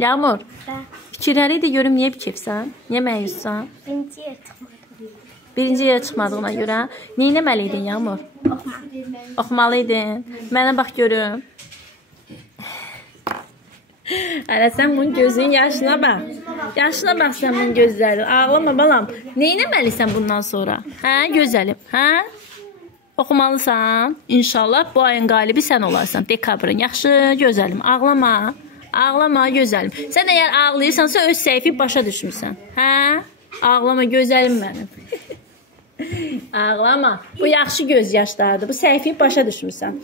Yağmur, fikirləri də görüm niyə bikefsən? Niyə məyussan? Birinci yerə çıxmadığına görə. Niyə eləməliydin Yağmur? Oxumalıydın. Mənə bax görüm. Hələ sən bunun gözünün yaşına bax. Yaşına bax sən bunun gözlərin. Ağlama balam. Nə eləməlisən bundan sonra? Hə, gözəlim. Hə? Oxumalısan. İnşallah bu ayın qalibi sən olarsan. Dekabrın. Yaxşı, gözəlim. Ağlama. Ağlama, gözəlim. Sən əgər ağlayırsansa öz səhvi başa düşmürsən. Hə? Ağlama, gözəlim mənim. Ağlama. Bu yaxşı göz yaşlardır. Bu səhvi başa düşmürsən.